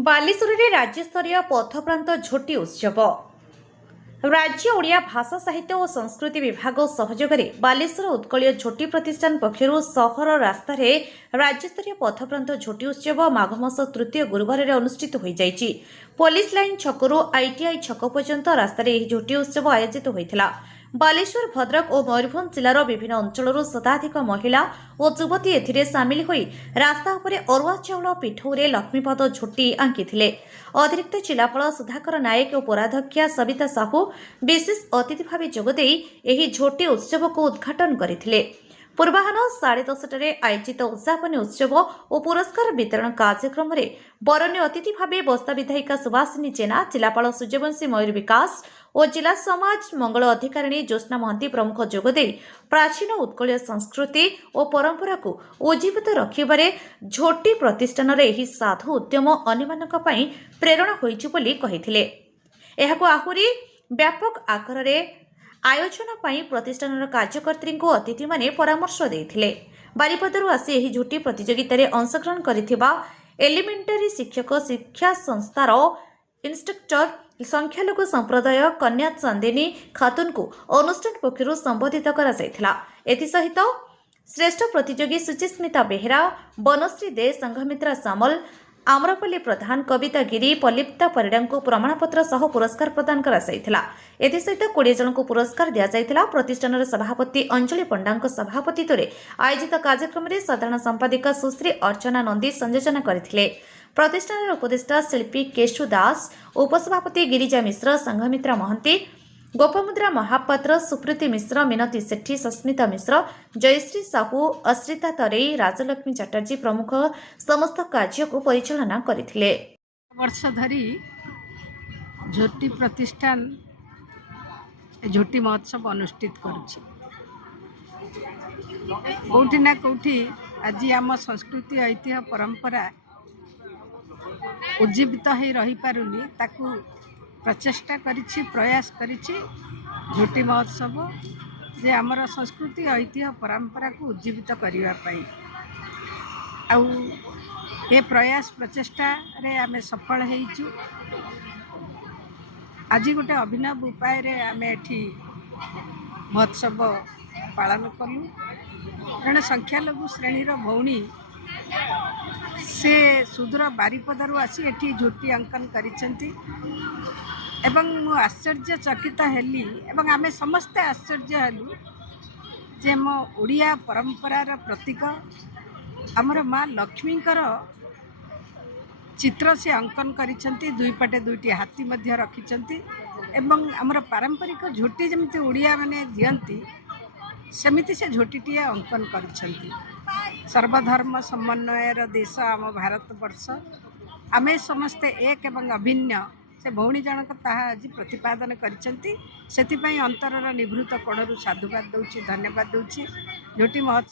ବାଲେଶ୍ୱରରେ ରାଜ୍ୟସ୍ତରୀୟ ପଥପ୍ରାନ୍ତ ଝୋଟି ଉତ୍ସବ। राज्य ओडिया भाषा साहित्य और संस्कृति विभाग सहयोगरे बालेश्वर उत्कलीय झोटी प्रतिष्ठान पक्षरु सहर रास्ता राज्यस्तरीय पथप्रांत झोटी उत्सव माघ मास तृतीय गुरुवार अनुष्ठित हो जाइछि। पुलिस लाइन छकरू आईटीआई छक पर्यंत रास्ता झोटी उत्सव आयोजित होइथिला। बालेश्वर भद्रक और मयूरभंज जिलार विभिन्न अंचल शताधिक महिला और युवती एथिरे सामिल होई रास्ता उपरे अरुआ चाउल पिठौरे लक्ष्मीपद झोटी आंकिथिले। अतिरिक्त जिलापाल सुधाकर नायक और पौराध्यक्षा सविता साहू विशेष अतिथि भाव जोगदेई एही झोटी उत्सव को उद्घाटन करथिले। पूर्वाहन 10:30 आयोजित उद्यापन उत्सव और पुरस्कार वितरण कार्यक्रम में बरण्य अतिथि भाव बस्ता विधायिका सुभाषिनी जेना, जिलापाल सूर्यवंशी मयूर विकास और जिला समाज मंगल अधिकारिणी ज्योत्स्ना महांती प्रमुख जोगदेई प्राचीन उत्कलीय संस्कृति और परंपरा को उज्जीवित रखिबारे झोटी प्रतिष्ठान एही साधु उद्यम अन्यमानक पई प्रेरणा होइछि बोली कहिथिले। एहाको आहुरी व्यापक आकार आयोजन पई प्रतिष्ठानर कार्यकर्त्री को अतिथि माने परामर्श देथिले। बारिपदारु आसी एही झोटी प्रतियोगिता रे अंशग्रहण करिथिबा एलिमेंटरी शिक्षक शिक्षा संस्थार इंस्ट्रक्टर संख्यालघु संप्रदाय कन्या चांदिनी खातून को अनुष्ठान पक्षरु संबोधित करा जायथिला। एथिसहित श्रेष्ठ प्रतियोगी सुचिस्मिता बेहेरा, बनश्री दे, संघमित्रा सामल, आम्रपल्ली प्रधान, कविता गिरी, पलिप्ता परिडा को प्रमाणपत्र सह पुरस्कार प्रदान करा जायथिला। एथिसहित 20 जन को पुरस्कार दिया जायथिला। प्रतिष्ठानर सभापति अंजलि पंडा सभापतित्व आयोजित कार्यक्रम में साधारण संपादिका सुश्री अर्चना नंदी संयोजन करथिले। प्रतिष्ठानर उपदेष्टा शिल्पी केशु दास, उपसभापति गिरिजा मिश्र, संघमित्रा महंती, गोपमुद्रा महापात्र, सुप्रीति मिश्र, मिनती सेठी, सस्मिता मिश्र, जयश्री साहू, अश्रिता तरेई, राजलक्ष्मी चटर्जी प्रमुख समस्त कार्य को परिचालना करथिले। वर्ष धरी झोटी प्रतिष्ठान झोटी महोत्सव अनुष्ठित करुछि। कौटी ना कौटी आज आम संस्कृति ऐतिह्य परंपरा उज्जीवित हो रही पारुनी ताकू प्रचेष्टा करिछि, प्रयास करिछि झोटी महोत्सव जे आमर संस्कृति ऐतिह्य परंपरा को उज्जीवित करने पाई। आउ ए प्रयास प्रचेष्टा रे आमे सफल हेइछु। आज गोटे अभिनव उपाय रे आमे एठी महोत्सव पालन कलु। जड़े संख्यालघु श्रेणीर भौणी से सुदूर बारिपदारु आसी एठी झोटी अंकन करिसेंती एवं मु आश्चर्यचकित हेली एवं आमे समस्ते आश्चर्य हेलु जे मो ओडिया परंपरार प्रतीक आमर माँ लक्ष्मीकर चित्र से अंकन करिसेंती। दुई पटे दुईटी हाथी मध्य रखिसेंती एवं आमर पारंपरिक झोटी जमिति ओडिया माने दियंती सेमिति से झोटीटी अंकन करिसेंती। सर्वधर्म समन्वयर देश आम भारतवर्ष, आमे समस्ते एक एवं अभिन्न से भौणी जनक ताहा आज प्रतिपादन करिसेंती। सेथिपई अंतरर निभृत कोणरू साधुवाद दउछि, धन्यवाद दउछि। झोटी महोत्सव